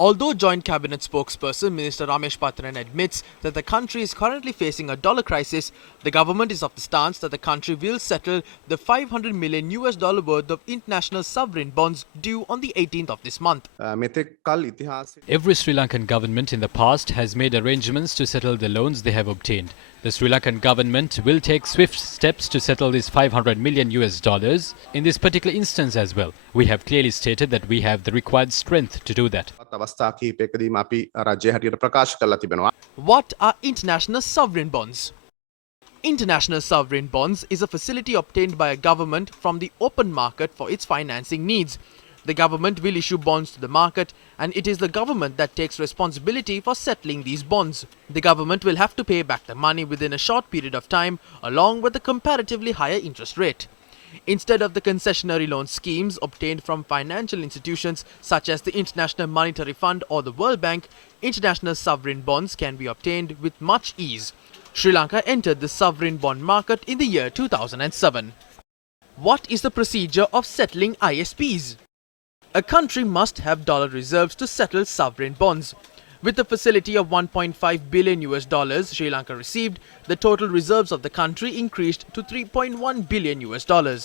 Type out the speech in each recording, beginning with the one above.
Although Joint Cabinet spokesperson Minister Ramesh Patran admits that the country is currently facing a dollar crisis, the government is of the stance that the country will settle the $500 million worth of international sovereign bonds due on the 18th of this month. Every Sri Lankan government in the past has made arrangements to settle the loans they have obtained. The Sri Lankan government will take swift steps to settle these $500 million in this particular instance as well. We have clearly stated that we have the required strength to do that. What are international sovereign bonds? International sovereign bonds is a facility obtained by a government from the open market for its financing needs. The government will issue bonds to the market, and it is the government that takes responsibility for settling these bonds. The government will have to pay back the money within a short period of time, along with a comparatively higher interest rate. Instead of the concessionary loan schemes obtained from financial institutions such as the International Monetary Fund or the World Bank, international sovereign bonds can be obtained with much ease. Sri Lanka entered the sovereign bond market in the year 2007. What is the procedure of settling ISBs? A country must have dollar reserves to settle sovereign bonds. With the facility of $1.5 billion Sri Lanka received, the total reserves of the country increased to $3.1 billion.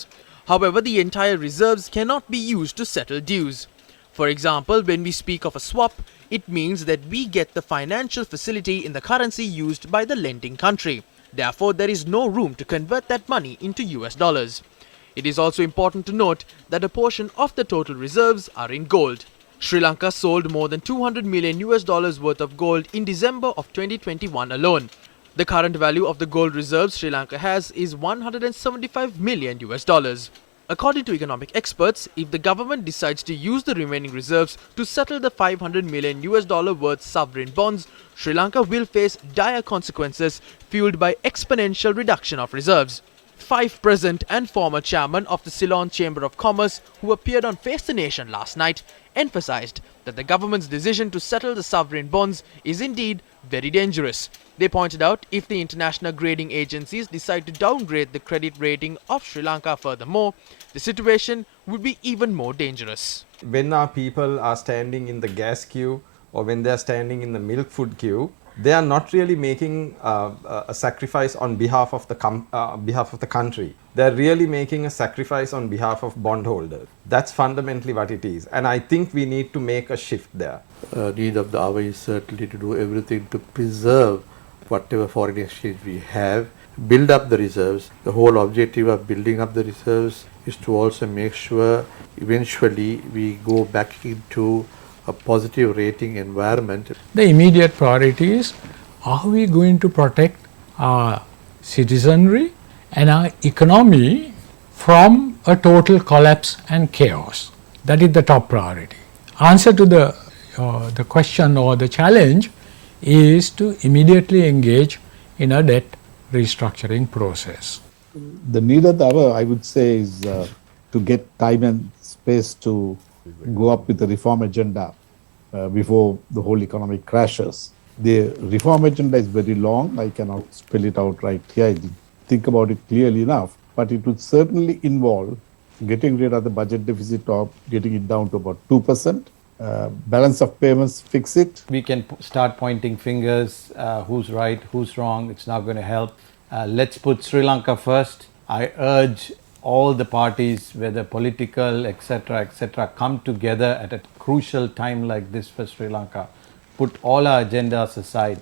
However, the entire reserves cannot be used to settle dues. For example, when we speak of a swap, it means that we get the financial facility in the currency used by the lending country. Therefore, there is no room to convert that money into US dollars. It is also important to note that a portion of the total reserves are in gold. Sri Lanka sold more than $200 million worth of gold in December of 2021 alone. The current value of the gold reserves Sri Lanka has is $175 million. According to economic experts, if the government decides to use the remaining reserves to settle the $500 million worth sovereign bonds, Sri Lanka will face dire consequences fueled by exponential reduction of reserves. 5 present and former chairman of the Ceylon Chamber of Commerce, who appeared on Face the Nation last night, emphasized that the government's decision to settle the sovereign bonds is indeed very dangerous. They pointed out if the international grading agencies decide to downgrade the credit rating of Sri Lanka furthermore, the situation would be even more dangerous. When our people are standing in the gas queue or when they are standing in the milk food queue, they are not really making a sacrifice on behalf of the country. They are really making a sacrifice on behalf of bondholders. That's fundamentally what it is. And I think we need to make a shift there. Need of the hour is certainly to do everything to preserve whatever foreign exchange we have, build up the reserves. The whole objective of building up the reserves is to also make sure eventually we go back into a positive rating environment. The immediate priority is, are we going to protect our citizenry and our economy from a total collapse and chaos? That is the top priority. Answer to the question or the challenge is to immediately engage in a debt restructuring process. The need of the hour, I would say, is to get time and space to go up with the reform agenda before the whole economy crashes. The reform agenda is very long. I cannot spell it out right here. I didn't think about it clearly enough, but it would certainly involve getting rid of the budget deficit or getting it down to about 2%. Balance of payments, fix it. We can start pointing fingers, who's right, who's wrong. It's not going to help. Let's put Sri Lanka first. I urge all the parties, whether political, etc., come together at a crucial time like this for Sri Lanka. Put all our agendas aside